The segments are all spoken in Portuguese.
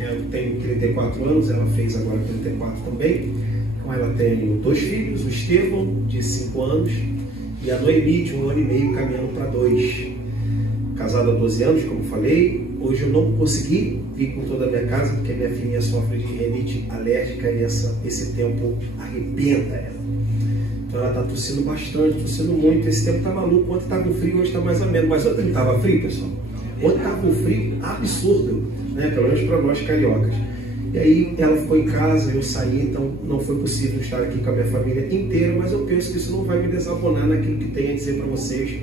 Eu tenho 34 anos, ela fez agora 34 também. Com ela tenho 2 filhos, o Estevão, de 5 anos, e a Noemi, de 1 ano e meio, caminhando para 2. Casado há 12 anos, como falei. Hoje eu não consegui vir com toda a minha casa, porque a minha filhinha sofre de rinite alérgica e esse tempo arrebenta ela. Então ela está tossindo bastante, tossindo muito. Esse tempo está maluco, ontem estava frio, hoje está mais ou menos. Mas ontem estava frio, pessoal. Ontem estava um frio absurdo, né? Pelo menos para nós cariocas. E aí ela ficou em casa, eu saí, então não foi possível estar aqui com a minha família inteira, mas eu penso que isso não vai me desabonar naquilo que tem a dizer para vocês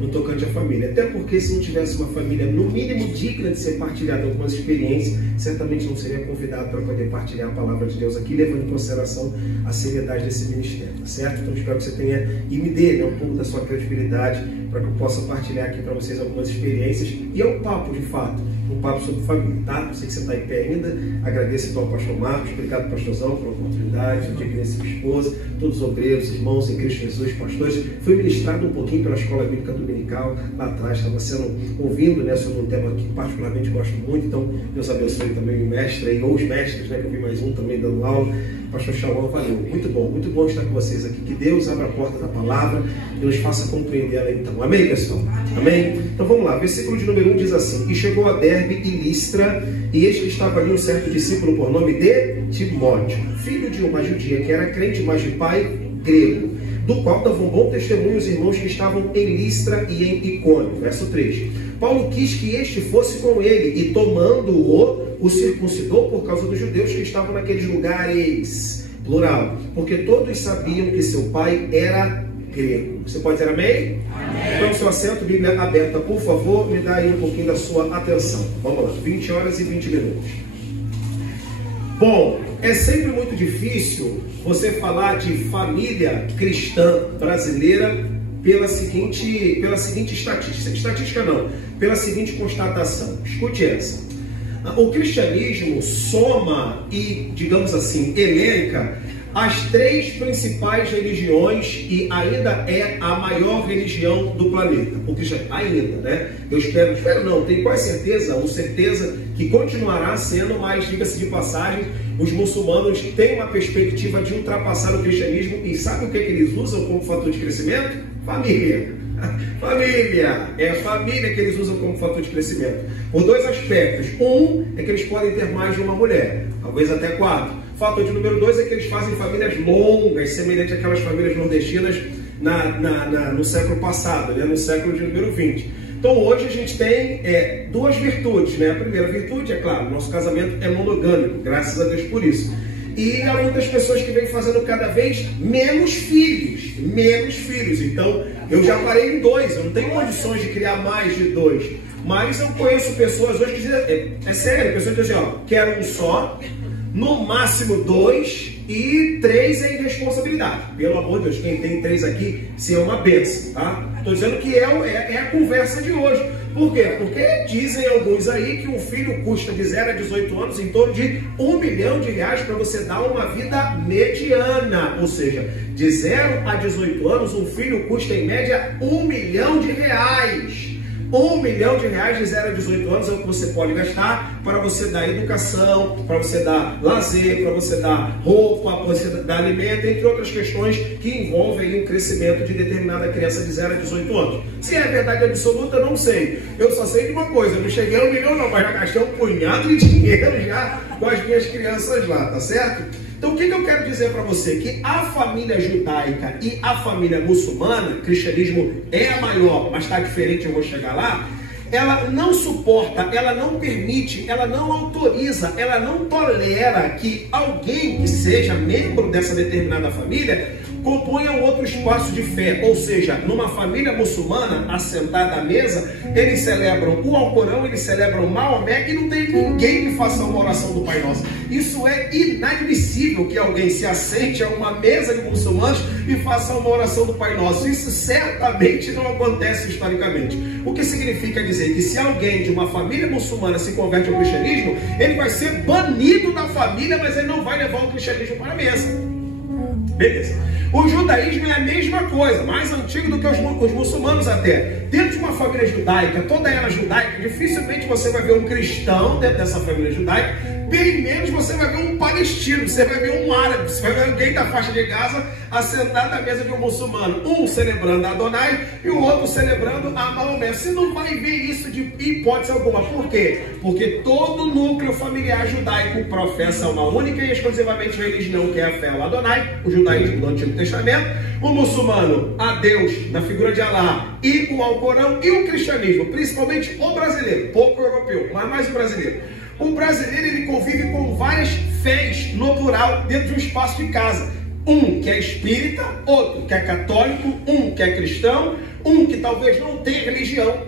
no tocante à família. Até porque se não tivesse uma família, no mínimo, digna de ser partilhada algumas experiências, certamente não seria convidado para poder partilhar a palavra de Deus aqui, levando em consideração a seriedade desse ministério, tá certo? Então espero que você tenha e me dê, né, um pouco da sua credibilidade para que eu possa partilhar aqui para vocês algumas experiências. E é um papo, de fato, um papo sobre família, tá? Eu sei que você está em pé ainda. Agradeço então ao pastor Marcos, obrigado pastorzão pela oportunidade, o dia que sua esposa, todos os obreiros, irmãos em Cristo Jesus, pastores. Fui ministrado um pouquinho pela Escola Bíblica Dominical lá atrás, estava sendo ouvindo, né, sobre um tema que particularmente gosto muito. Então Deus abençoe também o mestre ou os mestres, né, que eu vi mais um também dando aula. Pastor Chalão, valeu, muito bom estar com vocês aqui. Que Deus abra a porta da palavra e nos faça compreender ela então. Amém, pessoal? Amém? Então vamos lá, versículo de número 1 diz assim: E chegou a Derbe e Listra, e eis que estava ali um certo discípulo por nome de Timóteo, filho de uma judia que era crente, mas de pai grego, do qual davam bom testemunho os irmãos que estavam em Listra e em Icônio. Verso 3. Paulo quis que este fosse com ele, e tomando-o, o circuncidou por causa dos judeus que estavam naqueles lugares, plural, porque todos sabiam que seu pai era grego. Você pode dizer amém? Amém. Então, seu assento, Bíblia aberta, por favor, me dá aí um pouquinho da sua atenção. Vamos lá, 20 horas e 20 minutos. Bom, é sempre muito difícil você falar de família cristã brasileira pela seguinte estatística não, pela seguinte constatação. Escute essa. O cristianismo soma e, digamos assim, elenca as 3 principais religiões e ainda é a maior religião do planeta. O cristianismo, ainda, né? Eu espero não, tenho quase certeza que continuará sendo, mas diga-se de passagem, os muçulmanos têm uma perspectiva de ultrapassar o cristianismo e sabe o que eles usam como fator de crescimento? Família. Família, é a família que eles usam como fator de crescimento. Por 2 aspectos. Um é que eles podem ter mais de uma mulher, talvez até 4. Fator de número 2 é que eles fazem famílias longas, semelhante àquelas famílias nordestinas no século passado, né? No século de número 20. Então hoje a gente tem 2 virtudes, né? A primeira virtude, é claro, nosso casamento é monogâmico, graças a Deus por isso. E há muitas pessoas que vêm fazendo cada vez menos filhos. Então, eu já parei em 2, eu não tenho condições de criar mais de 2. Mas eu conheço pessoas hoje que dizem, é sério, pessoas que dizem, ó, quero um só, no máximo 2 e 3 é irresponsabilidade. Pelo amor de Deus, quem tem 3 aqui, se é uma bênção, tá? Estou dizendo que é a conversa de hoje. Por quê? Porque dizem alguns aí que um filho custa de 0 a 18 anos em torno de R$1 milhão para você dar uma vida mediana. Ou seja, de 0 a 18 anos, um filho custa em média R$1 milhão. R$1 milhão de 0 a 18 anos é o que você pode gastar para você dar educação, para você dar lazer, para você dar roupa, para você dar alimento, entre outras questões que envolvem o crescimento de determinada criança de 0 a 18 anos. Se é verdade absoluta, eu não sei. Eu só sei de uma coisa, eu não cheguei a R$1 milhão não, mas já gastei um punhado de dinheiro já com as minhas crianças lá, tá certo? Então o que eu quero dizer para você? Que a família judaica e a família muçulmana, o cristianismo é a maior, mas está diferente, eu vou chegar lá, ela não suporta, ela não permite, ela não autoriza, ela não tolera que alguém que seja membro dessa determinada família componha um outro espaço de fé. Ou seja, numa família muçulmana, assentada à mesa, eles celebram o Alcorão, eles celebram Maomé e não tem ninguém que faça uma oração do Pai Nosso. Isso é inadmissível que alguém se assente a uma mesa de muçulmanos e faça uma oração do Pai Nosso. Isso certamente não acontece historicamente. O que significa dizer que se alguém de uma família muçulmana se converte ao cristianismo, ele vai ser banido da família, mas ele não vai levar o cristianismo para a mesa. Beleza. O judaísmo é a mesma coisa, mais antigo do que os muçulmanos até. Dentro de uma família judaica, toda ela judaica, dificilmente você vai ver um cristão dentro dessa família judaica, bem menos você vai ver um palestino, você vai ver um árabe, você vai ver alguém da faixa de Gaza assentado à mesa de um muçulmano, um celebrando a Adonai e o outro celebrando a Maomé. Você não vai ver isso de hipótese alguma. Por quê? Porque todo núcleo familiar judaico professa uma única e exclusivamente religião, que é a fé ao Adonai, o judaísmo do Antigo Testamento, o muçulmano a Deus na figura de Alá e o Alcorão, e o cristianismo, principalmente o brasileiro, pouco europeu, mas mais o brasileiro. O brasileiro, ele convive com várias fés no plural dentro de um espaço de casa. Um que é espírita, outro que é católico, um que é cristão, um que talvez não tenha religião.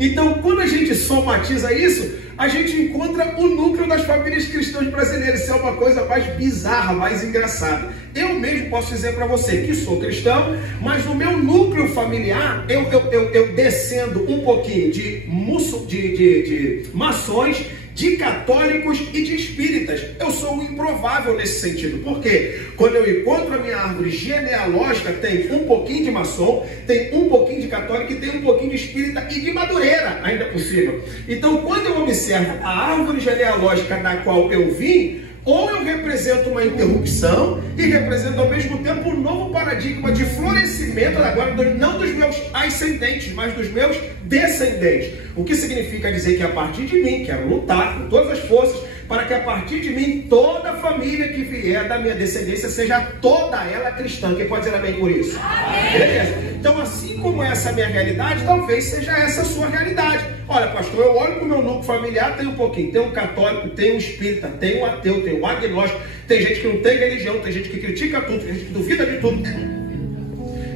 Então, quando a gente somatiza isso, a gente encontra o núcleo das famílias cristãs brasileiras. Isso é uma coisa mais bizarra, mais engraçada. Eu mesmo posso dizer para você que sou cristão, mas no meu núcleo familiar, eu descendo um pouquinho de maçons, de católicos e de espíritas. Eu sou um improvável nesse sentido. Por quê? Quando eu encontro a minha árvore genealógica, tem um pouquinho de maçom, tem um pouquinho de católico e tem um pouquinho de espírita e de madureira, ainda possível. Então, quando eu observo a árvore genealógica da qual eu vim, ou eu represento uma interrupção e represento ao mesmo tempo um novo paradigma de florescimento, agora não dos meus ascendentes, mas dos meus descendentes. O que significa dizer que a partir de mim, quero lutar com todas as forças para que a partir de mim, toda a família que vier da minha descendência seja toda ela cristã. Quem pode dizer amém por isso? Amém. Beleza? Então, assim como essa é a minha realidade, talvez seja essa a sua realidade. Olha, pastor, eu olho para o meu núcleo familiar, tem um pouquinho, tem um católico, tem um espírita, tem um ateu, tem um agnóstico, tem gente que não tem religião, tem gente que critica tudo, tem gente que duvida de tudo.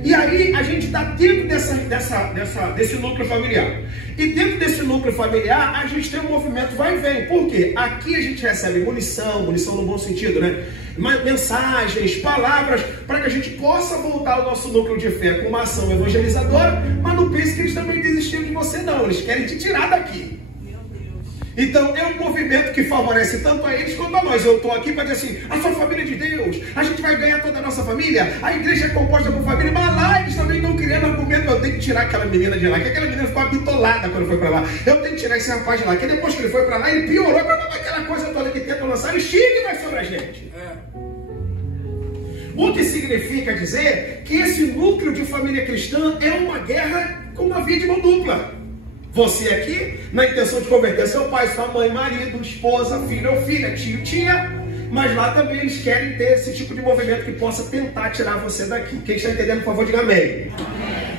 E aí a gente está dentro desse núcleo familiar. E dentro desse núcleo familiar, a gente tem um movimento vai e vem. Por quê? Aqui a gente recebe munição no bom sentido, né? Mensagens, palavras, para que a gente possa voltar ao nosso núcleo de fé com uma ação evangelizadora, mas não pense que eles também desistiram de você, não. Eles querem te tirar daqui. Então, é um movimento que favorece tanto a eles quanto a nós. Eu estou aqui para dizer assim, a sua família é de Deus, a gente vai ganhar toda a nossa família, a igreja é composta por família, mas lá eles também estão criando argumento, eu tenho que tirar aquela menina de lá, que aquela menina ficou bitolada quando foi para lá, eu tenho que tirar esse rapaz de lá, que depois que ele foi para lá, ele piorou, aquela coisa toda que tenta lançar o estigma sobre a gente. O que significa dizer que esse núcleo de família cristã é uma guerra com uma via de mão dupla. Você aqui, na intenção de converter seu pai, sua mãe, marido, esposa, filho ou filha, tio, tia, mas lá também eles querem ter esse tipo de movimento que possa tentar tirar você daqui. Quem está entendendo, por favor, diga amém.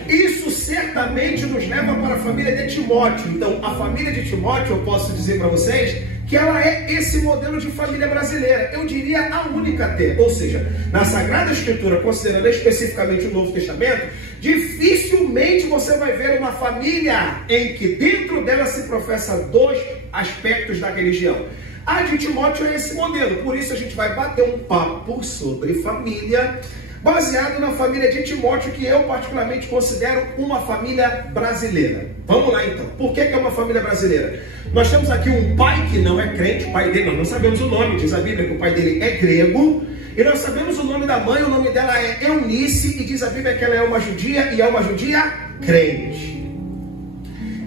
Isso certamente nos leva para a família de Timóteo. Então, a família de Timóteo, eu posso dizer para vocês, que ela é esse modelo de família brasileira. Eu diria a única até. Ou seja, na Sagrada Escritura, considerando especificamente o Novo Testamento, dificilmente você vai ver uma família em que dentro dela se professa dois aspectos da religião. A de Timóteo é esse modelo. Por isso a gente vai bater um papo sobre família, baseado na família de Timóteo, que eu particularmente considero uma família brasileira. Vamos lá então. Por que é uma família brasileira? Nós temos aqui um pai que não é crente, o pai dele, nós não sabemos o nome, diz a Bíblia que o pai dele é grego, e nós sabemos o nome da mãe, o nome dela é Eunice, e diz a Bíblia que ela é uma judia, e é uma judia crente.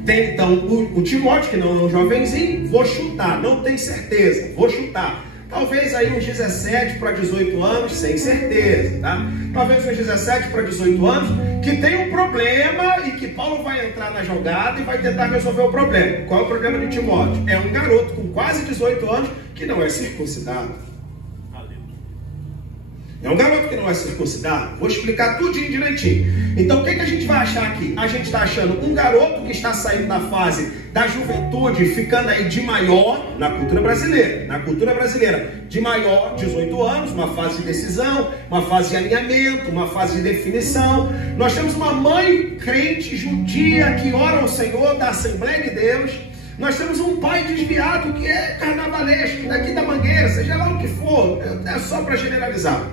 Tem então o Timóteo, que não é um jovenzinho, vou chutar, não tenho certeza, vou chutar. Talvez aí uns 17 para 18 anos, sem certeza, tá? Talvez uns 17 para 18 anos, que tem um problema e que Paulo vai entrar na jogada e vai tentar resolver o problema. Qual é o problema de Timóteo? É um garoto com quase 18 anos que não é circuncidado. É um garoto que não é circuncidado. Vou explicar tudinho direitinho. Então o que a gente vai achar aqui? A gente está achando um garoto que está saindo da fase da juventude, ficando aí de maior na cultura brasileira. Na cultura brasileira, de maior, 18 anos, uma fase de decisão, uma fase de alinhamento, uma fase de definição. Nós temos uma mãe crente judia que ora ao Senhor da Assembleia de Deus. Nós temos um pai desviado que é carnavalesco, daqui da Mangueira, seja lá o que for, é só para generalizar.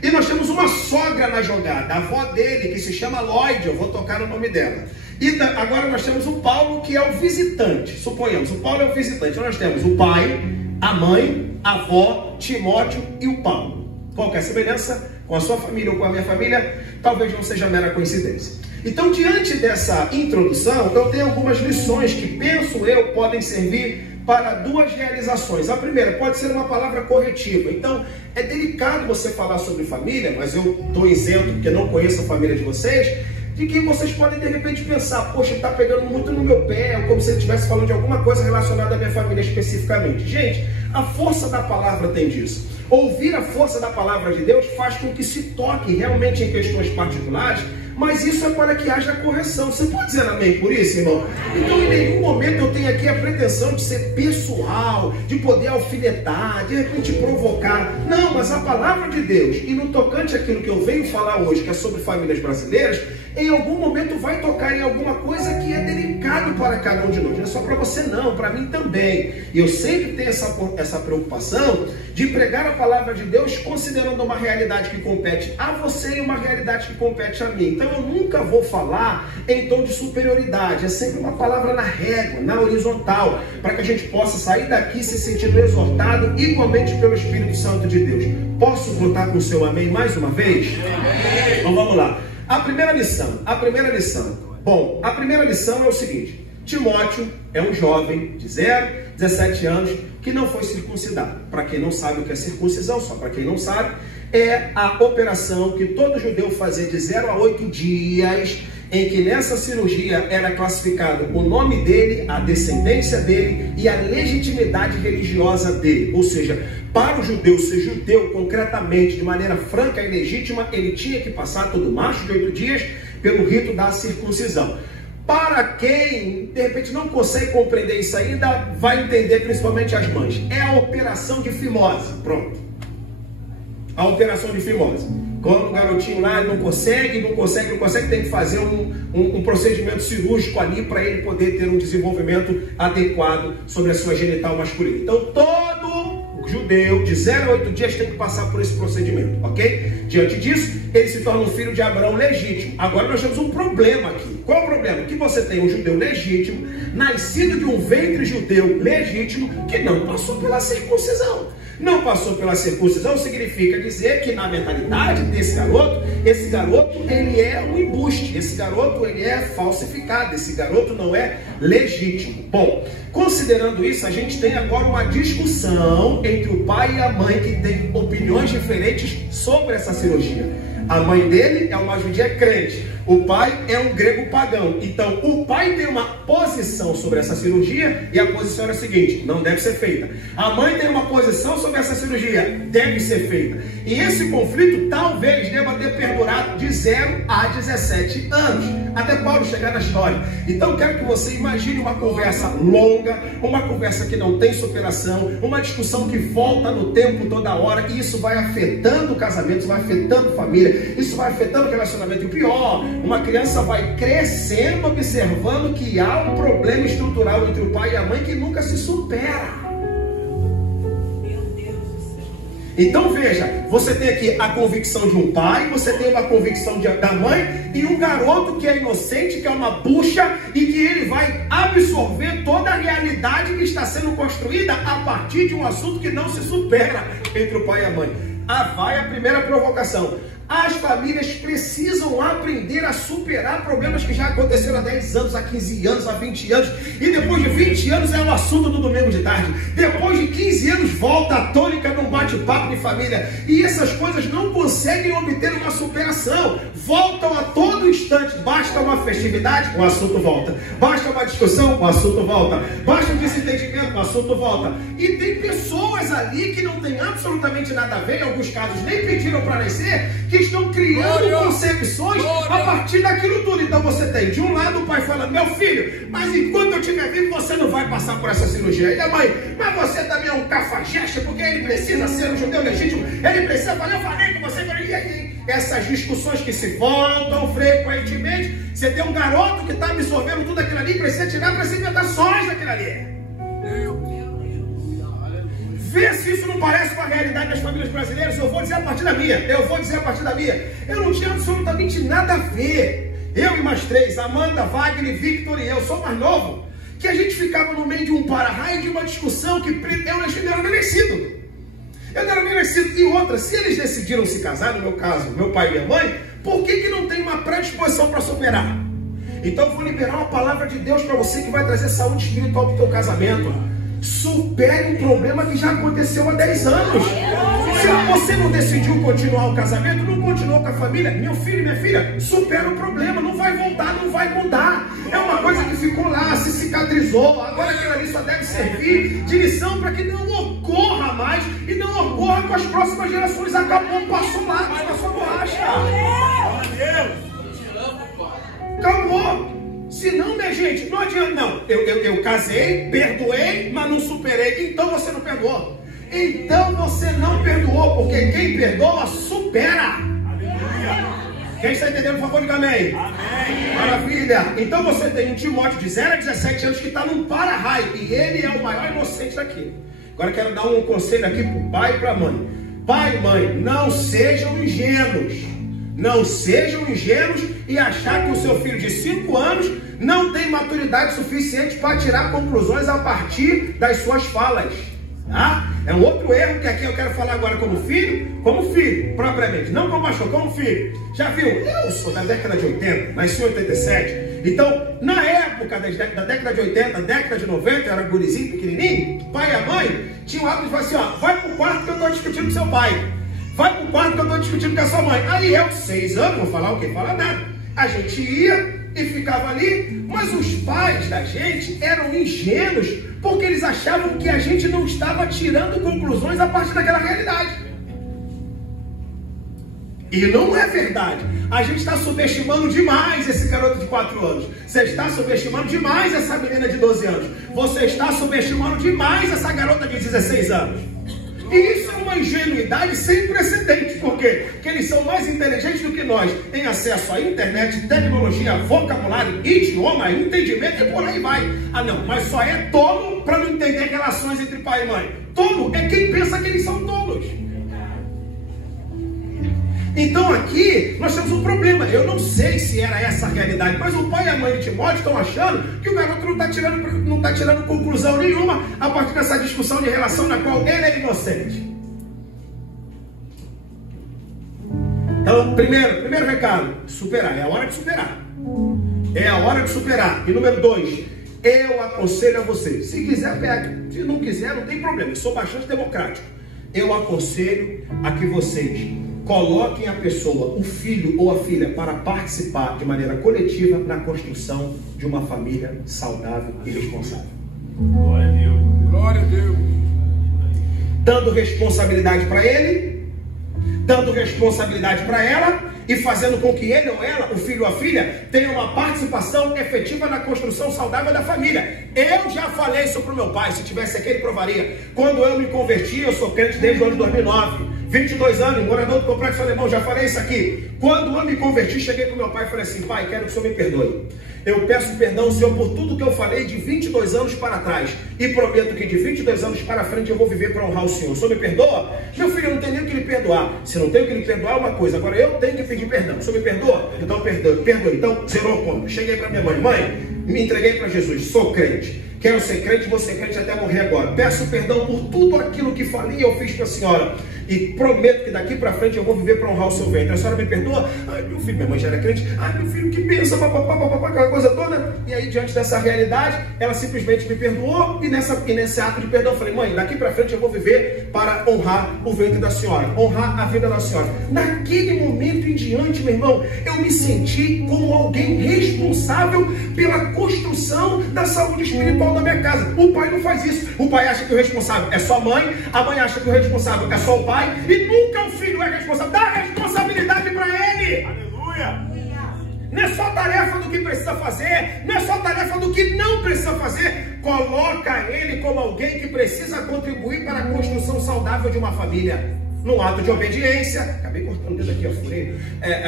E nós temos uma sogra na jogada, a avó dele, que se chama Lloyd, eu vou tocar o nome dela. E agora nós temos o Paulo, que é o visitante. Suponhamos, o Paulo é o visitante. Então nós temos o pai, a mãe, a avó, Timóteo e o Paulo. Qualquer semelhança com a sua família ou com a minha família, talvez não seja mera coincidência. Então, diante dessa introdução, eu tenho algumas lições que, penso eu, podem servir para duas realizações. A primeira pode ser uma palavra corretiva. Então, é delicado você falar sobre família, mas eu estou isento porque não conheço a família de vocês, de que vocês podem de repente pensar, poxa, está pegando muito no meu pé, como se ele estivesse falando de alguma coisa relacionada à minha família especificamente. Gente, a força da palavra tem disso. Ouvir a força da palavra de Deus faz com que se toque realmente em questões particulares, mas isso é para que haja correção. Você pode dizer amém por isso, irmão? Então, em nenhum momento eu tenho aqui a pretensão de ser pessoal, de poder alfinetar, de repente provocar. Não, mas a palavra de Deus, e no tocante àquilo que eu venho falar hoje, que é sobre famílias brasileiras, em algum momento vai tocar em alguma coisa que é delicado para cada um de nós. Não é só para você não, para mim também. E eu sempre tenho essa preocupação de pregar a palavra de Deus considerando uma realidade que compete a você e uma realidade que compete a mim. Então eu nunca vou falar em tom de superioridade. É sempre uma palavra na régua, na horizontal, para que a gente possa sair daqui se sentindo exortado igualmente pelo Espírito Santo de Deus. Posso voltar com o seu amém mais uma vez? Amém. Então vamos lá. A primeira lição. Bom, a primeira lição é o seguinte. Timóteo é um jovem de 17 anos que não foi circuncidado. Para quem não sabe o que é circuncisão, só para quem não sabe, é a operação que todo judeu fazia de 0 a 8 dias, em que nessa cirurgia era classificado o nome dele, a descendência dele e a legitimidade religiosa dele. Ou seja, para o judeu ser judeu concretamente, de maneira franca e legítima, ele tinha que passar todo macho de 8 dias pelo rito da circuncisão. Para quem, de repente, não consegue compreender isso ainda, vai entender principalmente as mães. É a operação de fimose. Pronto. A operação de fimose. Quando o garotinho lá não consegue, tem que fazer um procedimento cirúrgico ali para ele poder ter um desenvolvimento adequado sobre a sua genital masculina. Então, todo judeu de 0 a 8 dias tem que passar por esse procedimento, ok? Diante disso, ele se torna um filho de Abraão legítimo. Agora nós temos um problema aqui. Qual é o problema? Que você tem um judeu legítimo, nascido de um ventre judeu legítimo, que não passou pela circuncisão. Não passou pela circuncisão significa dizer que na mentalidade desse garoto, esse garoto ele é um embuste, esse garoto ele é falsificado, esse garoto não é legítimo. Bom, considerando isso, a gente tem agora uma discussão entre o pai e a mãe que tem opiniões diferentes sobre essa cirurgia. A mãe dele é uma judia crente, o pai é um grego pagão. Então, o pai tem uma posição sobre essa cirurgia e a posição era a seguinte: não deve ser feita. A mãe tem uma posição sobre essa cirurgia: deve ser feita. E esse conflito talvez deva ter perdurado de 0 a 17 anos, até Paulo chegar na história. Então, quero que você imagine uma conversa longa, uma conversa que não tem superação, uma discussão que volta no tempo toda hora, e isso vai afetando o casamento, isso vai afetando a família, isso vai afetando o relacionamento. E o pior, uma criança vai crescendo observando que há um problema estrutural entre o pai e a mãe que nunca se supera. Meu Deus do céu. Então veja, você tem aqui a convicção de um pai, você tem uma convicção da mãe e um garoto que é inocente, que é uma bucha e que ele vai absorver toda a realidade que está sendo construída a partir de um assunto que não se supera entre o pai e a mãe. Vai a primeira provocação. As famílias precisam aprender a superar problemas que já aconteceram há 10 anos, há 15 anos, há 20 anos. E depois de 20 anos é o assunto do domingo de tarde. Depois de 15 anos volta a tônica num bate-papo de família. E essas coisas não conseguem obter uma superação. Voltam a todo instante. Basta uma festividade, o assunto volta. Basta uma discussão, o assunto volta. Basta um desentendimento, o assunto volta. E tem pessoas ali que não tem absolutamente nada a ver, em alguns casos nem pediram para nascer, que estão criando concepções a partir daquilo tudo. Então você tem, de um lado, o pai falando: meu filho, mas enquanto eu estiver vivo, você não vai passar por essa cirurgia. E a mãe: mas você também é um cafajeste, porque ele precisa ser um judeu legítimo, ele precisa falar, eu falei com você. E aí, essas discussões que se voltam frequentemente, você tem um garoto que está absorvendo tudo aquilo ali e precisa tirar precipitações daquilo ali. Vê se isso não parece com a realidade das famílias brasileiras. Eu vou dizer a partir da minha. Eu não tinha absolutamente nada a ver. Eu e mais 3, Amanda, Wagner, Victor e eu, sou mais novo, que a gente ficava no meio de um para-raio de uma discussão que eu não era nem nascido. E outra, se eles decidiram se casar, no meu caso, meu pai e minha mãe, por que não tem uma predisposição para superar? Então eu vou liberar uma palavra de Deus para você que vai trazer saúde espiritual para o teu casamento. Supere um problema que já aconteceu há 10 anos. Se você não decidiu continuar o casamento, não continuou com a família, meu filho e minha filha, supera o problema, não vai voltar, não vai mudar. É uma coisa que ficou lá, se cicatrizou, agora aquilo ali só deve servir de lição para que não ocorra mais e não ocorra com as próximas gerações. Acabou, passou lá, passou a borracha. Acabou. Se não, minha gente, não adianta, não. Eu casei, perdoei, mas não superei. Então você não perdoou. Então você não perdoou, porque quem perdoa, supera. Quem está entendendo, por favor, diga amém. Amém. Maravilha. Então você tem um Timóteo de 0 a 17 anos que está num para-raio. E ele é o maior inocente daqui. Agora quero dar um conselho aqui para o pai e para a mãe. Pai e mãe, não sejam ingênuos. Não sejam ingênuos e achar que o seu filho de 5 anos não tem maturidade suficiente para tirar conclusões a partir das suas falas. Tá? É um outro erro que aqui eu quero falar agora como filho, propriamente, não como pastor, como filho. Já viu? Eu sou da década de 80, nasci em 87. Então, na época da década de 80, década de 90, eu era gurizinho, pequenininho, pai e a mãe tinham o hábito de falar assim, ó, vai pro quarto que eu estou discutindo com seu pai. Vai pro quarto que eu estou discutindo com a sua mãe. Aí eu, 6 anos, vou falar o quê? Falar nada. A gente ia e ficava ali, mas os pais da gente eram ingênuos, porque eles achavam que a gente não estava tirando conclusões a partir daquela realidade. E não é verdade. A gente está subestimando demais esse garoto de 4 anos. Você está subestimando demais essa menina de 12 anos. Você está subestimando demais essa garota de 16 anos. E isso é uma ingenuidade sem precedentes. Por quê? Porque eles são mais inteligentes do que nós, em acesso à internet, tecnologia, vocabulário, idioma, entendimento e por aí vai. Ah não, mas só é tolo para não entender relações entre pai e mãe. Tolo é quem pensa que eles são tolos. Então aqui nós temos um problema. Eu não sei se era essa a realidade, mas o pai e a mãe de Timóteo estão achando que o garoto não está tirando conclusão nenhuma a partir dessa discussão de relação na qual ele é inocente. Então, primeiro recado, superar. É a hora de superar. É a hora de superar. E número 2, eu aconselho a você. Se quiser, pega. Se não quiser, não tem problema. Eu sou bastante democrático. Eu aconselho a que vocês coloquem a pessoa, o filho ou a filha, para participar de maneira coletiva na construção de uma família saudável e responsável. Glória a Deus. Glória a Deus. Dando responsabilidade para ele, dando responsabilidade para ela e fazendo com que ele ou ela, o filho ou a filha, tenha uma participação efetiva na construção saudável da família. Eu já falei isso para o meu pai, se tivesse aqui ele provaria. Quando eu me converti, eu sou crente desde o ano de 2009. 22 anos, morador do Complexo Alemão, já falei isso aqui. Quando eu me converti, cheguei para o meu pai e falei assim, pai, quero que o senhor me perdoe. Eu peço perdão ao senhor por tudo que eu falei de 22 anos para trás. E prometo que de 22 anos para frente eu vou viver para honrar o senhor. O senhor me perdoa? Meu filho, eu não tenho nem o que lhe perdoar. Se não tenho o que lhe perdoar, é uma coisa. Agora eu tenho que pedir perdão. O senhor me perdoa? Então perdoe. Então zerou a conta. Cheguei para minha mãe. Mãe, me entreguei para Jesus. Sou crente. Quero ser crente, vou ser crente até morrer agora. Peço perdão por tudo aquilo que falei e eu fiz para a senhora. E prometo que daqui para frente eu vou viver para honrar o seu ventre. A senhora me perdoa? Ai, meu filho, minha mãe já era crente. Ai, meu filho, que benção, papapá, aquela coisa toda. E aí, diante dessa realidade, ela simplesmente me perdoou. E nesse ato de perdão, eu falei, mãe, daqui para frente eu vou viver para honrar o ventre da senhora. Honrar a vida da senhora. Naquele momento em diante, meu irmão, eu me senti como alguém responsável pela construção da saúde espiritual da minha casa. O pai não faz isso. O pai acha que o responsável é só a mãe mãe acha que o responsável é só o pai, e nunca o filho é responsável. Dá responsabilidade para ele. Aleluia. Não é só tarefa do que precisa fazer, não é só tarefa do que não precisa fazer. Coloca ele como alguém que precisa contribuir para a construção saudável de uma família. Num ato de obediência, acabei cortando o dedo aqui, ó, furei.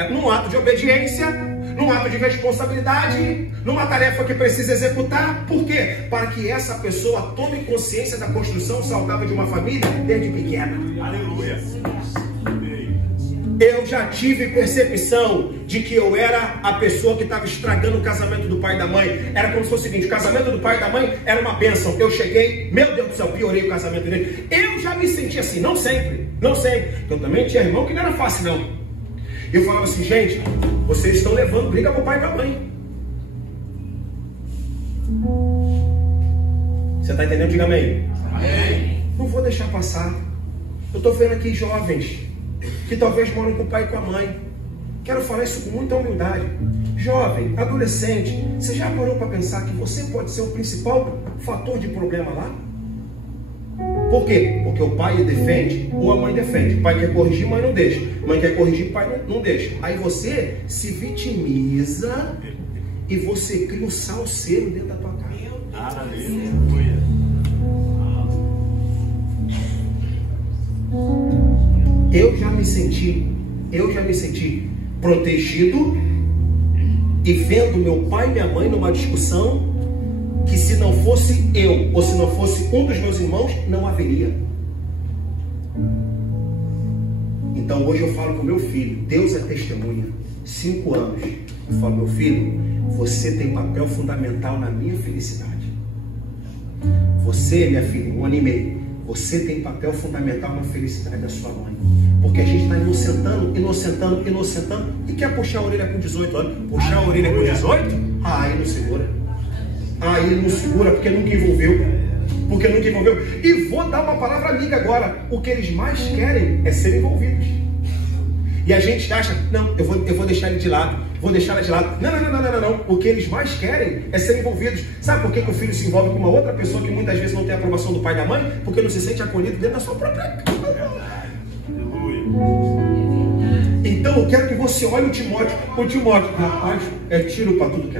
Num ato de obediência, num ato de responsabilidade, numa tarefa que precisa executar. Por quê? Para que essa pessoa tome consciência da construção saudável de uma família desde pequena. Aleluia. Eu já tive percepção de que eu era a pessoa que estava estragando o casamento do pai e da mãe. Era como se fosse o seguinte: o casamento do pai e da mãe era uma bênção. Eu cheguei, meu Deus do céu, piorei o casamento dele. Eu já me senti assim, não sempre. Eu também tinha irmão que não era fácil, não. Eu falava assim: gente, vocês estão levando briga para o pai e para a mãe. Você está entendendo? Diga amém. Amém. Não vou deixar passar. Eu estou vendo aqui jovens que talvez moram com o pai e com a mãe. Quero falar isso com muita humildade. Jovem, adolescente, você já parou para pensar que você pode ser o principal fator de problema lá? Por quê? Porque o pai defende ou a mãe defende. O pai quer corrigir, mãe não deixa. Mãe quer corrigir, pai não deixa. Aí você se vitimiza e você cria um salseiro dentro da tua casa. Aleluia. Eu já me senti protegido e vendo meu pai e minha mãe numa discussão que, se não fosse eu ou se não fosse um dos meus irmãos, não haveria. Então hoje eu falo com meu filho, Deus é testemunha, 5 anos, eu falo: meu filho, você tem papel fundamental na minha felicidade. Você, minha filha, 1 ano e meio, você tem papel fundamental na felicidade da sua mãe. Porque a gente está inocentando e quer puxar a orelha com 18 anos. Puxar a orelha com 18? Aí não segura. Aí não segura porque nunca envolveu. E vou dar uma palavra amiga agora. O que eles mais querem é ser envolvidos. E a gente acha: não, eu vou deixar ele de lado. Vou deixar ela de lado. Não. O que eles mais querem é ser envolvidos. Sabe por que o filho se envolve com uma outra pessoa que muitas vezes não tem a aprovação do pai e da mãe? Porque não se sente acolhido dentro da sua própria casa. Então eu quero que você olhe o Timóteo. Rapaz, é tiro para tudo que é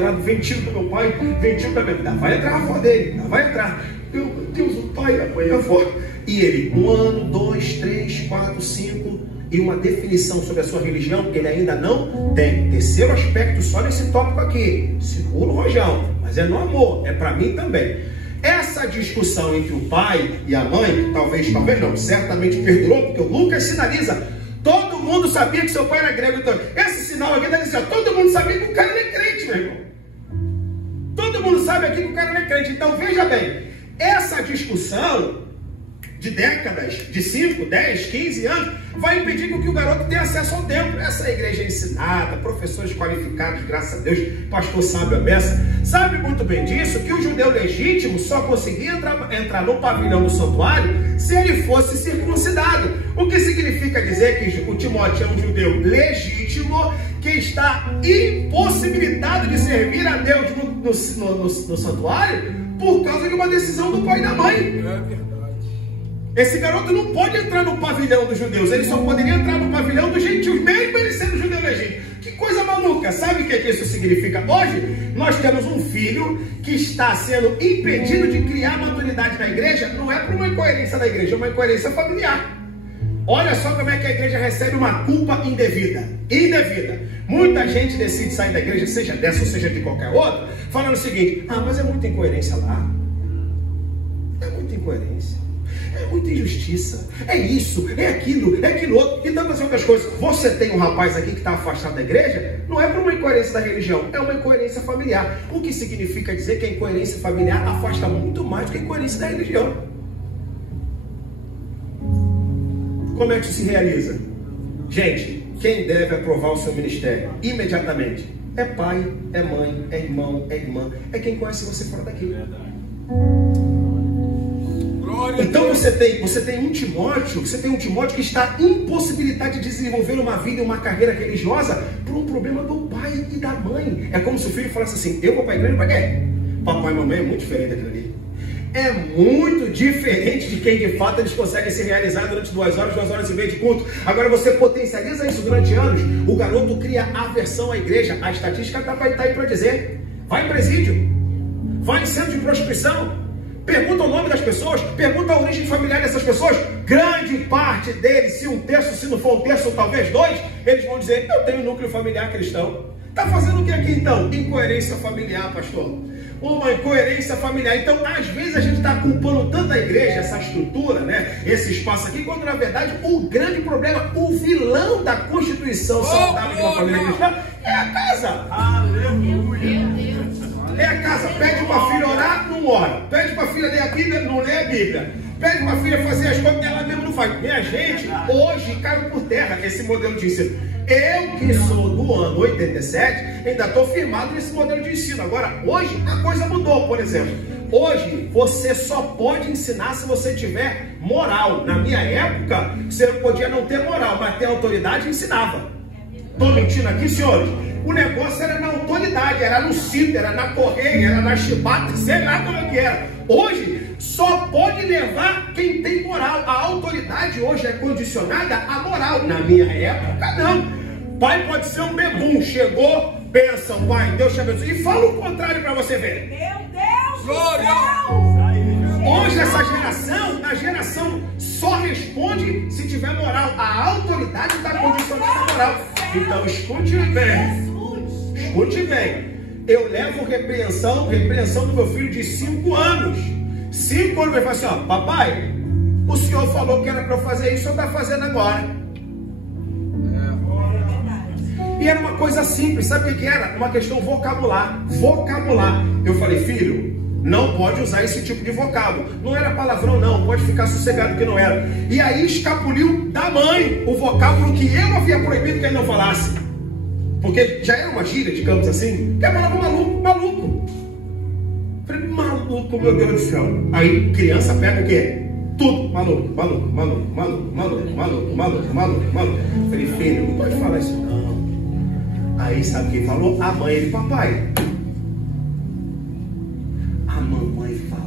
lado. Vem tiro para meu pai, vem tiro para minha. Vai entrar a avó dele, vai entrar. Meu Deus, o pai, a mãe e a avó. E ele, 1 ano, 2, 3, 4, 5. E uma definição sobre a sua religião ele ainda não tem. Terceiro aspecto só nesse tópico aqui. Segura o rojão, mas é no amor, é para mim também. Essa discussão entre o pai e a mãe, talvez não, certamente perdurou, porque o Lucas sinaliza: todo mundo sabia que seu pai era grego. Então, esse sinal aqui está dizendo: todo mundo sabia que o cara não é crente, meu irmão. Todo mundo sabe aqui que o cara não é crente. Então veja bem, essa discussão de décadas, de 5, 10, 15 anos, vai impedir que o garoto tenha acesso ao templo. Essa igreja ensinada, professores qualificados, graças a Deus, pastor sábio a beça, sabe muito bem disso, que o judeu legítimo só conseguia entrar no pavilhão do santuário se ele fosse circuncidado. O que significa dizer que o Timóteo é um judeu legítimo que está impossibilitado de servir a Deus no santuário por causa de uma decisão do pai e da mãe. Esse garoto não pode entrar no pavilhão dos judeus, ele só poderia entrar no pavilhão dos gentios, mesmo ele sendo judeu legítimo. Que coisa maluca! Sabe o que isso significa? Hoje, nós temos um filho que está sendo impedido de criar maturidade na igreja, não é por uma incoerência da igreja, é uma incoerência familiar. Olha só como é que a igreja recebe uma culpa indevida. Muita gente decide sair da igreja, seja dessa ou seja de qualquer outra, falando o seguinte: mas é muita incoerência lá. É muita incoerência. É muita injustiça, é isso, é aquilo outro e tantas outras coisas. Você tem um rapaz aqui que está afastado da igreja, não é por uma incoerência da religião, é uma incoerência familiar. O que significa dizer que a incoerência familiar afasta muito mais do que a incoerência da religião. Como é que isso se realiza? Gente, quem deve aprovar o seu ministério imediatamente é pai, é mãe, é irmão, é irmã, é quem conhece você fora daqui. Então você tem um Timóteo que está impossibilitado de desenvolver uma vida e uma carreira religiosa por um problema do pai e da mãe. É como se o filho falasse assim: eu vou para a igreja, para quê? Papai e mamãe é muito diferente daquilo ali. É muito diferente de quem de fato eles conseguem se realizar durante 2 horas, 2 horas e meia de culto. Agora você potencializa isso durante anos, o garoto cria aversão à igreja. A estatística está aí para dizer: vai em presídio, vai em centro de prostituição. Pergunta o nome das pessoas, pergunta a origem familiar dessas pessoas. Grande parte deles, se 1/3, se não for 1/3, ou talvez 2, eles vão dizer: eu tenho núcleo familiar cristão. Está fazendo o que aqui então? Incoerência familiar, pastor. uma incoerência familiar. Então, às vezes, a gente está culpando tanto a igreja, essa estrutura, né? Esse espaço aqui, quando na verdade o grande problema, o vilão da constituição saudável de uma família cristã é a casa. Aleluia. É a casa. Pede para a filha orar, não ora. Pede para a filha ler a Bíblia, não lê a Bíblia. Pede para a filha fazer as coisas, ela mesmo não faz. Minha gente, hoje caiu por terra esse modelo de ensino. Eu que sou do ano 87, ainda estou firmado nesse modelo de ensino. Agora, hoje a coisa mudou, por exemplo. Hoje você só pode ensinar se você tiver moral. Na minha época, você podia não ter moral, mas ter autoridade ensinava. Estou mentindo aqui, senhores? O negócio era na autoridade, era no cinto, era na correia, era na chibata, sei lá como que era. Hoje, só pode levar quem tem moral. A autoridade hoje é condicionada à moral. Na minha época, não. Pai pode ser um bebum, chegou, pensa, pai, Deus te abençoe. E fala o contrário para você ver. Meu Deus! Glória! Hoje essa geração, a geração só responde se tiver moral. A autoridade está condicionada à moral. Então escute bem. Escute bem. Eu levo repreensão do meu filho de 5 anos. 5 anos ele fala assim, ó, papai, o senhor falou que era para eu fazer isso, o senhor está fazendo agora. E era uma coisa simples, sabe o que era? Uma questão vocabular. Vocabular. Eu falei, filho, não pode usar esse tipo de vocábulo. Não era palavrão, não. Pode ficar sossegado que não era. E aí escapuliu da mãe o vocábulo que eu havia proibido que ele não falasse. Porque já era uma gíria, digamos assim, que é a palavra maluco, maluco. Falei, maluco, meu Deus do céu. Aí criança pega o quê? Tudo. Maluco, maluco, maluco, maluco, maluco, maluco, maluco, maluco, maluco. Falei, filho, não pode falar isso não. Aí sabe quem falou? A mãe. Ele, papai, a mamãe falou.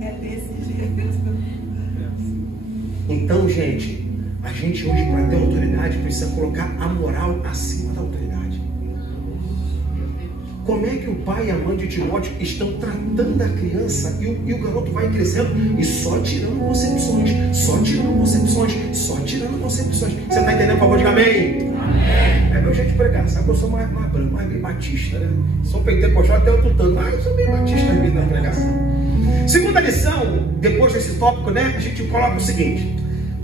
É desse jeito. Então, gente, a gente hoje, para ter autoridade, precisa colocar a moral acima da autoridade. Como é que o pai e a mãe de Timóteo estão tratando a criança e o garoto vai crescendo e só tirando concepções, só tirando concepções, só tirando concepções. Você está entendendo, por favor? Diga amém. É meu jeito de pregar, sabe que eu sou mais branco, mais bem batista, né? Sou pentecostal até outro tanto. Eu sou bem batista mesmo na pregação. Segunda lição, depois desse tópico, né? A gente coloca o seguinte: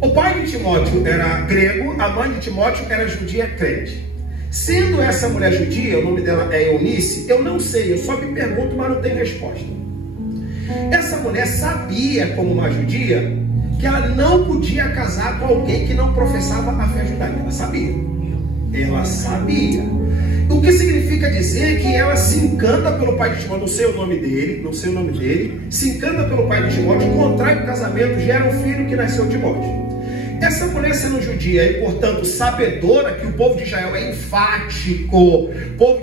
o pai de Timóteo era grego, a mãe de Timóteo era judia crente. Sendo essa mulher judia, o nome dela é Eunice, eu não sei, eu só me pergunto, mas não tenho resposta. Essa mulher sabia, como uma judia, que ela não podia casar com alguém que não professava a fé judaica. Ela sabia. Ela sabia. O que significa dizer que ela se encanta pelo pai de Timóteo, não sei o nome dele, se encanta pelo pai de Timóteo, contrai o casamento, gera um filho que nasceu de Timóteo. Essa mulher sendo judia e, portanto, sabedora que o povo de Israel é enfático, o povo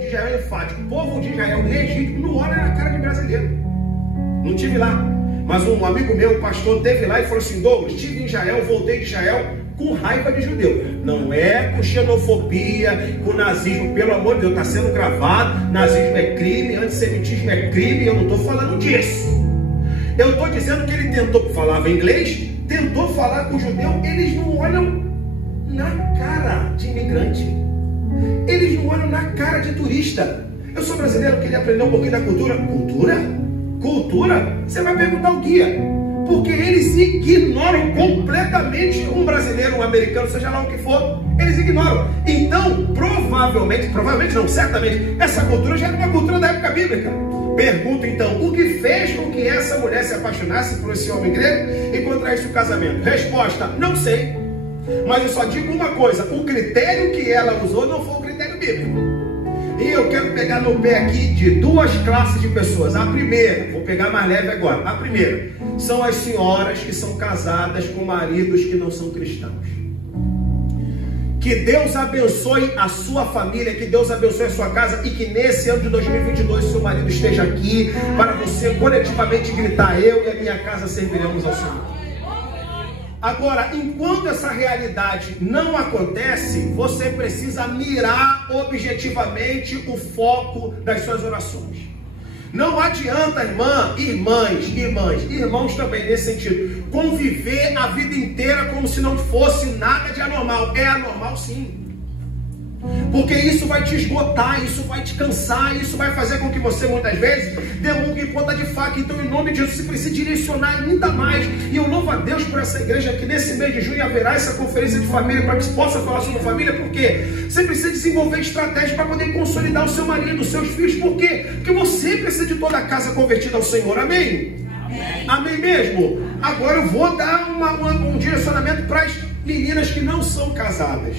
de Israel legítimo, não olha na cara de brasileiro. Não tive lá, mas um amigo meu, o pastor, teve lá e falou assim: Douglas, estive em Israel, voltei de Israel com raiva de judeu. Não é com xenofobia, com nazismo, pelo amor de Deus, está sendo gravado. Nazismo é crime, antissemitismo é crime, eu não estou falando disso. Eu estou dizendo que ele tentou, falava inglês, tentou falar com o judeu. Eles não olham na cara de imigrante, eles não olham na cara de turista. Eu sou brasileiro, queria aprender um pouquinho da cultura. Cultura? Você vai perguntar o guia, porque eles ignoram completamente um brasileiro, um americano, seja lá o que for, eles ignoram. Então, provavelmente não, certamente, essa cultura já era uma cultura da época bíblica. Pergunto então, o que fez com que essa mulher se apaixonasse por esse homem grego e contraísse o casamento? Resposta, não sei. Mas eu só digo uma coisa: o critério que ela usou não foi o critério bíblico. E eu quero pegar no pé aqui de duas classes de pessoas. A primeira, vou pegar mais leve agora. A primeira, são as senhoras que são casadas com maridos que não são cristãos. Que Deus abençoe a sua família, que Deus abençoe a sua casa e que nesse ano de 2022 seu marido esteja aqui para você coletivamente gritar: eu e a minha casa serviremos ao Senhor. Agora, enquanto essa realidade não acontece, você precisa mirar objetivamente o foco das suas orações. Não adianta, irmãos também nesse sentido, conviver a vida inteira como se não fosse nada de anormal. É anormal sim. Porque isso vai te esgotar, isso vai te cansar, isso vai fazer com que você muitas vezes demungue em ponta de faca. Então, em nome de Jesus, você precisa direcionar ainda mais. E eu louvo a Deus por essa igreja que nesse mês de junho haverá essa conferência de família para que se possa falar sobre família. Por quê? Você precisa desenvolver estratégias para poder consolidar o seu marido, os seus filhos. Por quê? Porque você precisa de toda a casa convertida ao Senhor. Amém? Amém, amém mesmo? Agora eu vou dar um direcionamento para as meninas que não são casadas,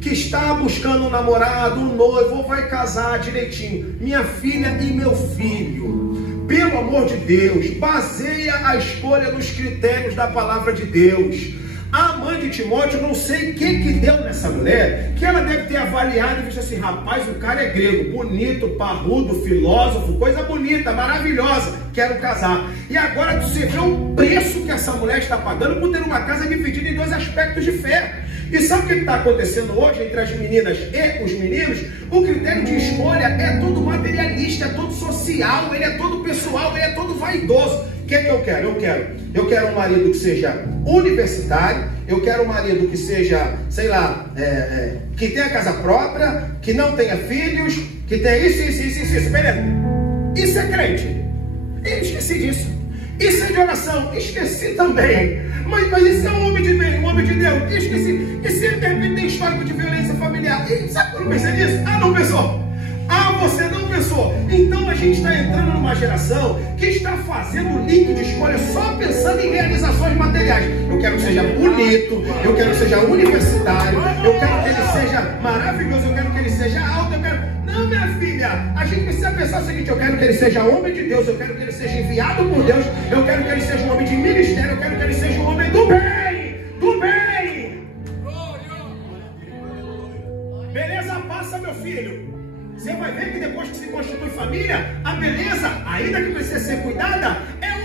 que está buscando um namorado, um noivo, vai casar direitinho. Minha filha e meu filho, pelo amor de Deus, baseia a escolha nos critérios da palavra de Deus. A mãe de Timóteo, não sei o que deu nessa mulher, que ela deve ter avaliado e visto assim: rapaz, o cara é grego, bonito, parrudo, filósofo, coisa bonita, maravilhosa, quero casar. E agora você vê o preço que essa mulher está pagando por ter uma casa dividida em dois aspectos de fé. E sabe o que está acontecendo hoje entre as meninas e os meninos? O critério de escolha é todo materialista, é todo social, ele é todo pessoal, ele é todo vaidoso. O que é que eu quero? Eu quero um marido que seja universitário, eu quero um marido que seja, sei lá, que tenha casa própria, que não tenha filhos, que tenha isso, beleza. Isso é crente. Eu esqueci disso. Isso é de oração, esqueci também. Mas isso é um homem de bem, um homem de Deus, esqueci. E se ele de repente tem histórico de violência familiar? E sabe quando eu pensei nisso? Ah, não pensou? Ah, você não pensou? Então a gente está entrando numa geração que está fazendo link de escolha só pensando em realizações materiais. Eu quero que seja bonito, eu quero que seja universitário, eu quero que ele seja maravilhoso, eu quero que ele seja alto, eu quero... Não, minha filha, a gente precisa pensar o seguinte: eu quero que ele seja homem de Deus, eu quero que ele seja enviado por Deus, eu quero que ele seja um homem de ministério, eu quero que ele seja um homem do bem, do bem. Beleza passa, meu filho. Você vai ver que depois que se constitui família, a beleza, ainda que precisa ser cuidada, é uma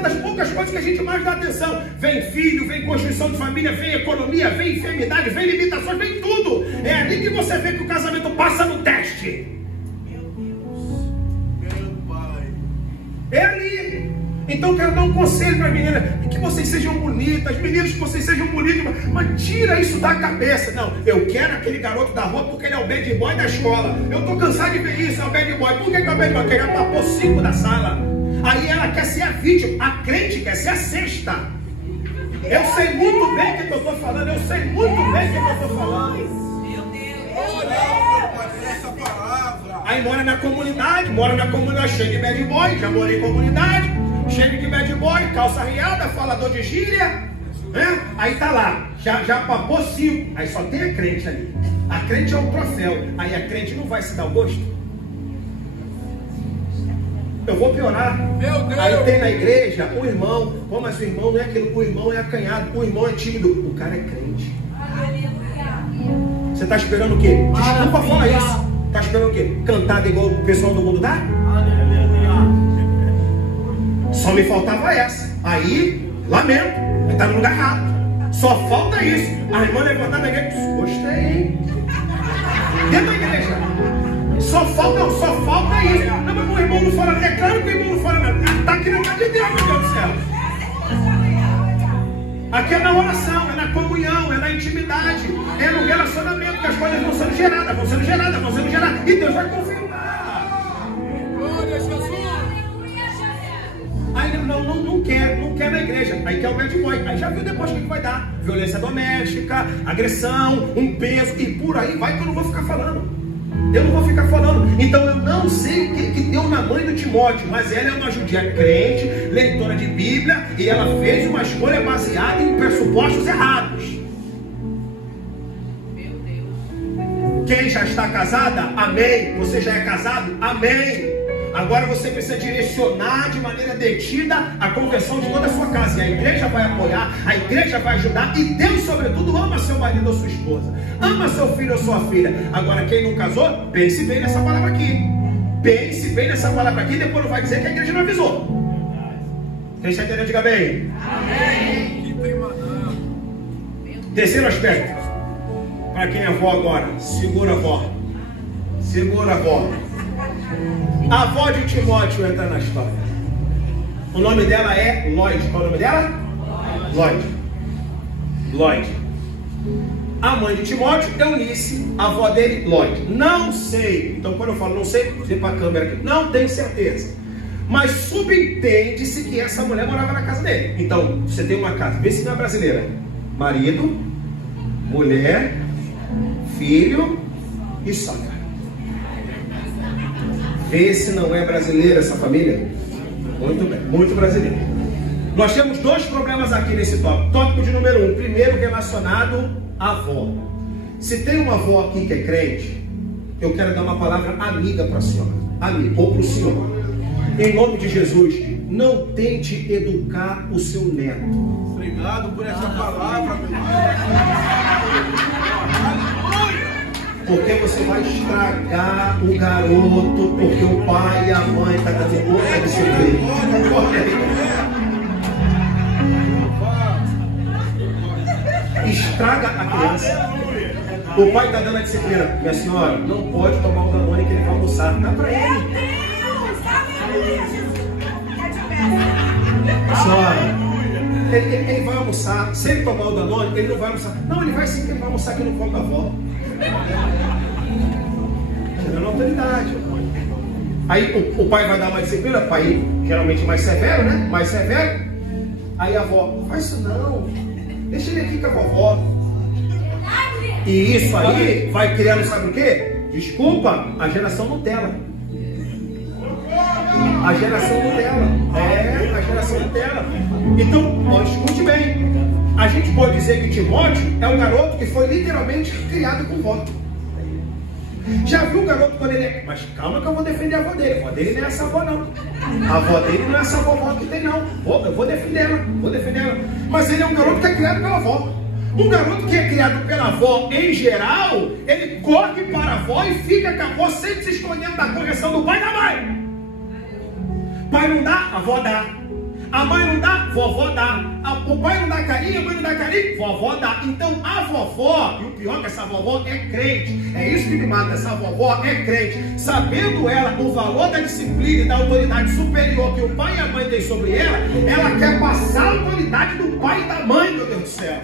das poucas coisas que a gente mais dá atenção. Vem filho, vem constituição de família, vem economia, vem enfermidade, vem limitações, vem tudo. É ali que você vê que o casamento passa no teste. Meu Deus. Meu pai. É ali. Então eu quero dar um conselho para as meninas: que vocês sejam bonitas, meninos, que vocês sejam bonitos, mas tira isso da cabeça. Não, eu quero aquele garoto da rua porque ele é o bad boy da escola. Eu estou cansado de ver isso, é o bad boy. Por que é o bad boy? Porque ele papou 5 da sala. Aí ela quer ser a vítima, a crente quer ser a sexta. Eu sei muito bem o que eu estou falando, eu sei muito bem o que eu estou falando. Meu Deus. Olha essa palavra. Aí mora na comunidade, cheio de bad boy, já morei em comunidade, cheio de bad boy, calça riada, falador de gíria, né? Aí tá lá, já papou 5, aí só tem a crente ali. A crente é um troféu, aí a crente não vai se dar o gosto. Eu vou piorar. Meu Deus. Aí tem na igreja o irmão, pô, mas o irmão não é aquilo, o irmão é acanhado, o irmão é tímido, o cara é crente. Você está esperando o quê? Desculpa falar isso. Está esperando o quê? Cantada igual o pessoal do mundo dá? Só me faltava essa. Aí, lamento, está no lugar errado. Só falta isso. A irmã levantar na igreja, gostei, hein? Dentro da igreja. Só falta isso. Não, mas o irmão não fala nada. É claro que o irmão não fala nada. Está aqui na casa de Deus, meu Deus do céu. Aqui é na oração, é na comunhão, é na intimidade, é no relacionamento que as coisas vão sendo geradas. E Deus vai confirmar. Glória a Jesus. Aí não quer na igreja. Aí quer o bad boy. Aí já viu depois o que vai dar: violência doméstica, agressão, um peso, e por aí vai, que eu não vou ficar falando. Então eu não sei o que deu na mãe do Timóteo, mas ela é uma judia crente, leitora de Bíblia, e ela fez uma escolha baseada em pressupostos errados. Meu Deus. Quem já está casada, amém. Você já é casado, amém. Agora você precisa direcionar de maneira detida a conversão de toda a sua casa. E a igreja vai apoiar, a igreja vai ajudar. E Deus, sobretudo, ama seu marido ou sua esposa, ama seu filho ou sua filha. Agora, quem não casou, pense bem nessa palavra aqui. Depois não vai dizer que a igreja não avisou. Quem está entendendo, diga bem. Amém. Terceiro aspecto. Para quem é avó agora, segura a avó. A avó de Timóteo entra na história. O nome dela é Lloyd. Qual é o nome dela? Lloyd. A A mãe de Timóteo, Eunice. A avó dele, Lóide. Não sei. Então, quando eu falo não sei, vou dizer para a câmera aqui. Não tenho certeza. Mas subentende-se que essa mulher morava na casa dele. Então, você tem uma casa. Vê se não é brasileira. Marido, mulher, filho e sogra. Vê se não é brasileira essa família. Muito bem, muito brasileira. Nós temos dois problemas aqui nesse tópico. Tópico de número 1. Primeiro, relacionado à avó. Se tem uma avó aqui que é crente, eu quero dar uma palavra amiga para a senhora. Amiga, ou para o senhor. Em nome de Jesus, não tente educar o seu neto. Obrigado por essa palavra, meu Deus. Porque você vai estragar o garoto, porque o pai e a mãe estão dando outra disciplina. Estraga a criança. O pai está dando a disciplina. Minha senhora, não pode tomar o Danone que ele vai almoçar. Dá para ele. Senhora, ele vai almoçar. Se ele tomar o Danone, ele não vai almoçar. Não, ele vai sim, que ele vai almoçar aqui no colo da avó. Tirando a autoridade. Aí o pai vai dar uma disciplina, pai geralmente mais severo, né? Mais severo. Aí a avó, faz isso não. Deixa ele aqui com a vovó. E isso aí vai criando, sabe o quê? Desculpa, a geração Nutella. A geração Nutella. É, a geração Nutella. Então, ó, escute bem. A gente pode dizer que Timóteo é um garoto que foi literalmente criado com vó. Já viu o garoto quando ele é... Mas calma que eu vou defender a avó dele. A avó dele não é essa avó, não. A avó dele não é essa vovó que tem, não. Eu vou defender ela. Vou defender ela. Mas ele é um garoto que é criado pela avó. Um garoto que é criado pela avó, em geral, ele corre para a avó e fica com a avó sempre se escondendo da correção do pai e da mãe. Pai não dá, a avó dá. A mãe não dá, vovó dá. O pai não dá carinho, a mãe não dá carinho, vovó dá. Então a vovó, e o pior é que essa vovó é crente. É isso que me mata, essa vovó é crente. Sabendo ela o valor da disciplina e da autoridade superior que o pai e a mãe têm sobre ela quer passar a autoridade do pai e da mãe, meu Deus do céu.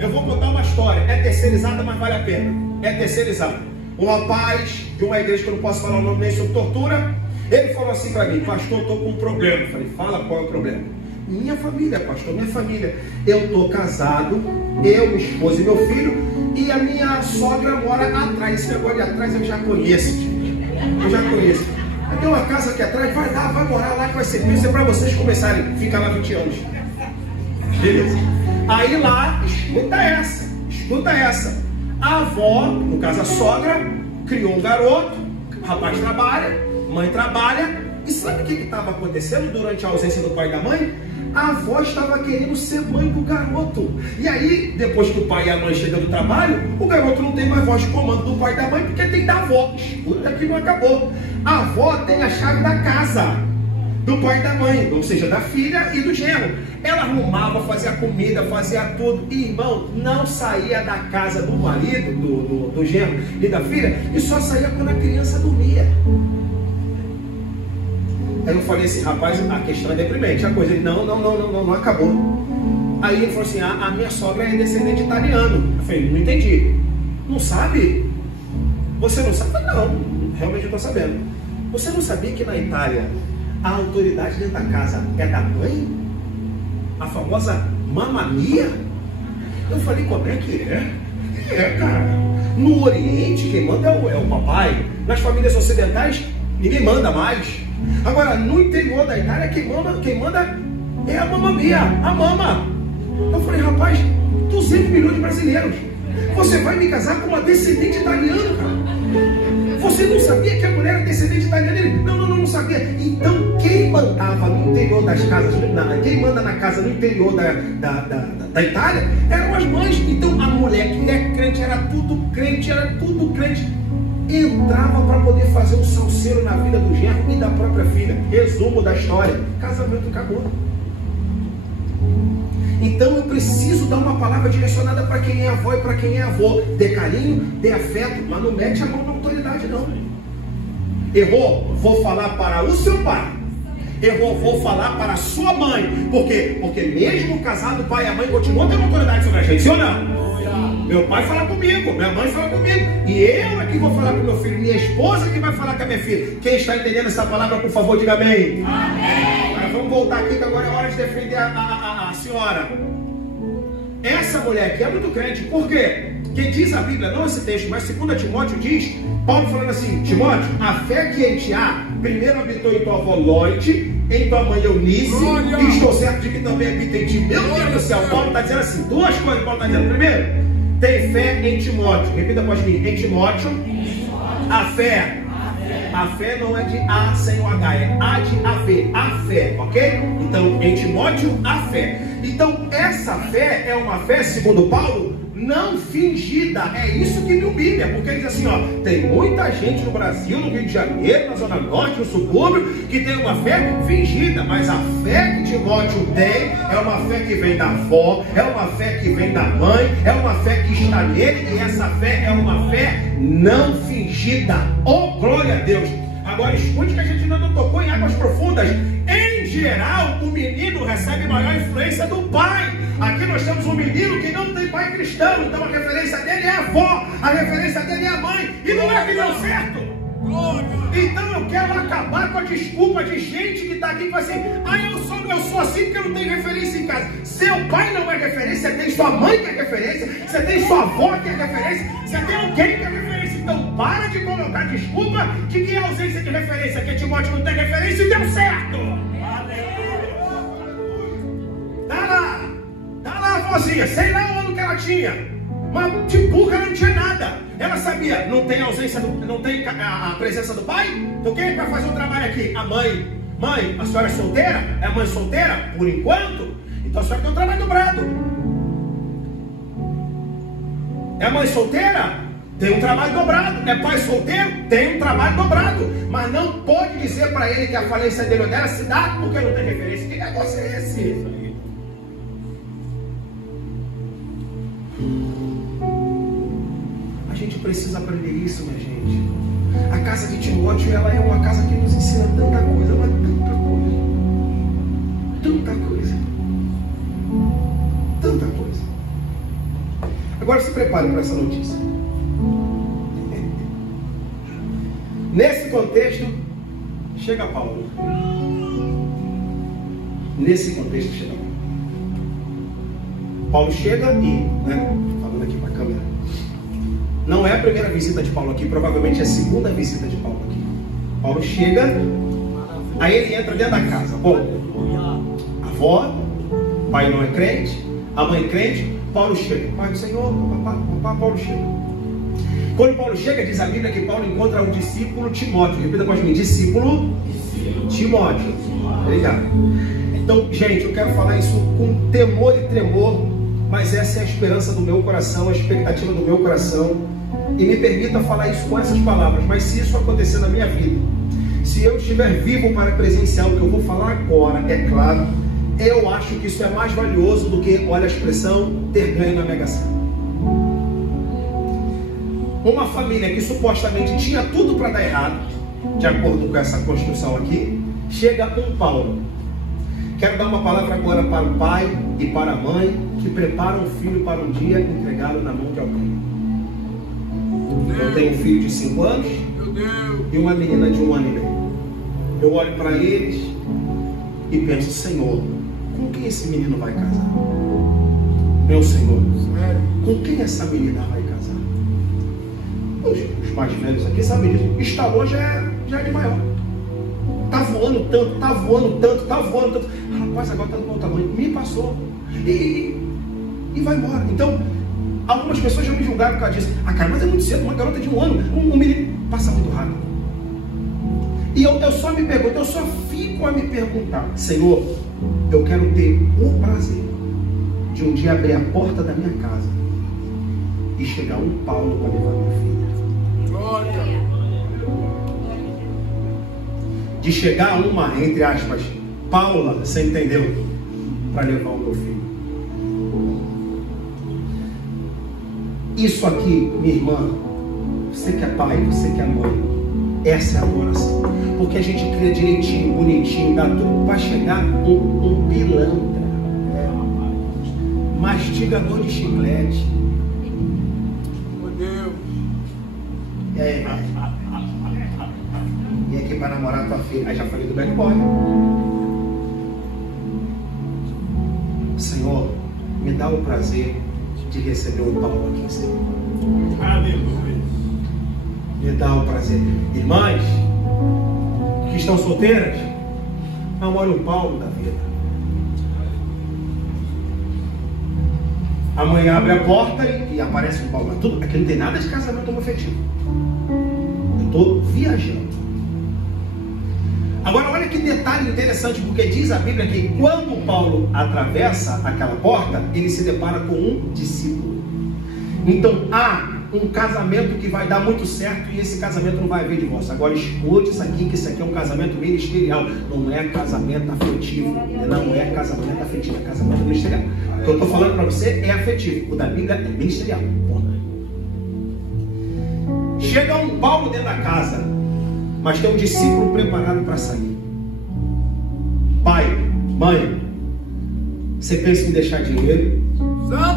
Eu vou contar uma história. É terceirizada, mas vale a pena. É terceirizada. Um rapaz de uma igreja que eu não posso falar o nome nem sobre tortura, ele falou assim para mim: pastor, eu estou com um problema. Eu falei: fala, qual é o problema? Minha família, pastor, minha família. Eu estou casado, eu, minha esposa e meu filho, e a minha sogra mora atrás. Esse negócio de atrás eu já conheço. Eu já conheço. Tem uma casa aqui atrás, vai lá, vai morar lá que vai ser isso, é para vocês começarem. Fica lá 20 anos. Beleza. Aí lá, escuta essa. A avó, no caso a sogra, criou um garoto, o rapaz trabalha, mãe trabalha, e sabe o que estava acontecendo durante a ausência do pai e da mãe? A avó estava querendo ser mãe do garoto. E aí, depois que o pai e a mãe chegam do trabalho, o garoto não tem mais voz de comando do pai e da mãe, porque tem da avó. Escuta que não acabou. A avó tem a chave da casa do pai e da mãe, ou seja, da filha e do genro. Ela arrumava, fazia comida, fazia tudo. E, irmão, não saía da casa do marido, do genro e da filha, e só saía quando a criança dormia. Aí eu falei assim: rapaz, a questão é deprimente. A coisa, ele, não acabou. Aí ele falou assim: a minha sogra é descendente italiano. Eu falei: não entendi. Não sabe? Você não sabe? Não, realmente eu estou sabendo. Você não sabia que na Itália a autoridade dentro da casa é da mãe? A famosa mamma mia? Eu falei: como é que é? É, cara. No Oriente, quem manda é o papai. Nas famílias ocidentais, ninguém manda mais. Agora, no interior da Itália, quem manda é a mamma mia, a mama. Eu falei: rapaz, 200 milhões de brasileiros. Você vai me casar com uma descendente italiana, cara? Você não sabia que a mulher era descendente italiana? Ele, não sabia. Então, quem mandava no interior das casas, quem manda na casa no interior da Itália, eram as mães. Então, a mulher que é crente, era tudo crente. Entrava para poder fazer um salseiro na vida do genro e da própria filha. Resumo da história: casamento acabou. Então eu preciso dar uma palavra direcionada para quem é avó e para quem é avô. Dê carinho, dê afeto, mas não mete a mão na autoridade, não. Errou? Vou falar para o seu pai. Errou? Vou falar para a sua mãe. Por quê? Porque mesmo casado, o pai e a mãe continuam tendo autoridade sobre a gente, sim ou não? Meu pai fala comigo, minha mãe fala comigo. E eu é que vou falar com meu filho, minha esposa que vai falar com a minha filha. Quem está entendendo essa palavra, por favor, diga amém. Amém. Agora vamos voltar aqui, que agora é hora de defender a senhora. Essa mulher aqui é muito crente. Por quê? Porque diz a Bíblia, não esse texto, mas 2 Timóteo diz, Paulo falando assim, Timóteo, a fé que em ti há, primeiro habitou em tua avó Loite, em tua mãe Eunice, e estou certo de que também habita em ti. Meu Deus do céu, Paulo está dizendo assim, duas coisas Paulo está dizendo. Primeiro, tem fé em Timóteo. Repita após mim, em Timóteo, a fé. A fé não é de A sem o H, é A de haver, a fé, ok? Então, em Timóteo, a fé. Então, essa fé é uma fé, segundo Paulo, não fingida. É isso que me humilha, porque ele diz assim, ó, tem muita gente no Brasil, no Rio de Janeiro, na Zona Norte, no subúrbio, que tem uma fé fingida, mas a fé que Timóteo tem é uma fé que vem da avó, é uma fé que vem da mãe, é uma fé que está nele, e essa fé é uma fé não fingida. Oh, glória a Deus! Agora escute que a gente ainda não tocou em águas profundas. Em geral, o menino recebe maior influência do pai. Aqui nós temos um menino que não tem pai cristão, então a referência dele é a avó, a referência dele é a mãe, e não é que deu certo. Então eu quero acabar com a desculpa de gente que está aqui e fala assim, eu sou assim porque eu não tenho referência em casa. Seu pai não é referência, você tem sua mãe que é referência, você tem sua avó que é referência, você tem alguém que é referência. Então para de colocar desculpa de que é ausência de referência, que Timóteo não tem referência e deu certo. Tá lá a vozinha, sei lá o ano que ela tinha, mas tipo, ela não tinha nada. Ela sabia, não tem ausência, não tem a presença do pai? Então quem é que vai fazer o trabalho aqui? A mãe. Mãe, a senhora é solteira? É mãe solteira? Por enquanto? Então a senhora tem um trabalho dobrado. É mãe solteira? Tem um trabalho dobrado. É pai solteiro? Tem um trabalho dobrado. Mas não pode dizer para ele que a falência dele ou dela se dá porque não tem referência. Que negócio é esse? A gente precisa aprender isso, minha gente. A casa de Timóteo, ela é uma casa que nos ensina tanta coisa, mas tanta coisa. Tanta coisa. Tanta coisa. Agora se prepare para essa notícia. Nesse contexto, chega Paulo. Nesse contexto, chega Paulo. Paulo chega e, falando aqui para a câmera, não é a primeira visita de Paulo aqui, provavelmente é a segunda visita de Paulo aqui. Paulo chega, aí ele entra dentro da casa. Bom, a avó, o pai não é crente, a mãe é crente, Paulo chega. Pai do Senhor, papá, Paulo chega. Quando Paulo chega, diz a Bíblia que Paulo encontra um discípulo Timóteo. Repita com a gente, discípulo Timóteo. Obrigado. Então, gente, eu quero falar isso com temor e tremor, mas essa é a esperança do meu coração, a expectativa do meu coração. E me permita falar isso com essas palavras, mas se isso acontecer na minha vida, se eu estiver vivo para presenciar o que eu vou falar agora, é claro, eu acho que isso é mais valioso do que, olha a expressão, ter ganho na Mega Sena. Uma família que supostamente tinha tudo para dar errado, de acordo com essa construção aqui, chega um Paulo. Quero dar uma palavra agora para o pai e para a mãe que preparam o filho para um dia entregá-lo na mão de alguém. Eu tenho um filho de 5 anos e uma menina de 1 ano e meio. Eu olho para eles e penso, Senhor, com quem esse menino vai casar? Meu Senhor, com quem essa menina vai casar? Os mais velhos aqui sabem disso. Instalou já é de maior. Tá voando tanto, tá voando tanto, tá voando tanto. Rapaz, agora tá do bom tamanho. Me passou. E vai embora. Então, algumas pessoas já me julgaram por causa disso. Ah, cara, mas é muito cedo. Uma garota de 1 ano, um menino passa muito rápido. E eu só me pergunto, eu só fico a me perguntar, Senhor, eu quero ter o prazer de um dia abrir a porta da minha casa e chegar um Paulo para levar minha filha. Glória. De chegar uma, entre aspas, Paula, você entendeu? Para levar o meu filho. Isso aqui, minha irmã, você que é pai, você que é mãe, essa é a oração. Porque a gente cria direitinho, bonitinho, dá tudo para chegar um pilantra, mastigador de chiclete, E aí, irmão? E aqui para namorar tua filha? Aí já falei do bad boy. Senhor, me dá o prazer de receber um Paulo aqui, Senhor. Aleluia. Me dá o prazer. Irmãs que estão solteiras, namore um Paulo da vida. A mãe abre a porta e aparece um Paulo. Tudo, aqui não tem nada de casamento homoafetivo. Eu estou viajando. Agora olha que detalhe interessante, porque diz a Bíblia que quando Paulo atravessa aquela porta, ele se depara com um discípulo. Então há um casamento que vai dar muito certo e esse casamento não vai haver divórcio. Agora escute isso aqui, que isso aqui é um casamento ministerial. Não é casamento afetivo. Não é casamento afetivo, é casamento ministerial. O que eu estou falando para você é afetivo. O da Bíblia é ministerial. Chega um Paulo dentro da casa, mas tem um discípulo preparado para sair. Pai, mãe, você pensa em deixar dinheiro?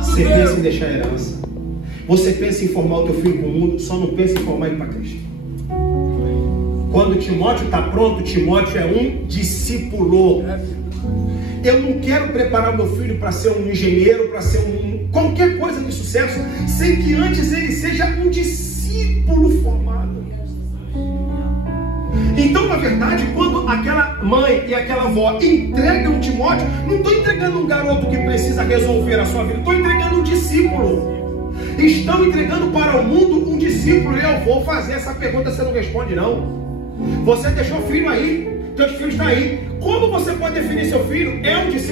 Você pensa em deixar herança? Você pensa em formar o teu filho para o mundo? Só não pensa em formar ele para Cristo. Quando Timóteo está pronto, Timóteo é um discípulo. Eu não quero preparar meu filho para ser um engenheiro, para ser qualquer coisa de sucesso, sem que antes ele seja um discípulo formado. Então, na verdade, quando aquela mãe e aquela avó entregam Timóteo, não estou entregando um garoto que precisa resolver a sua vida, estou entregando um discípulo. Estão entregando para o mundo um discípulo. E eu vou fazer essa pergunta, você não responde não. Você deixou filho aí, teus filhos estão aí. Como você pode definir seu filho? É um discípulo.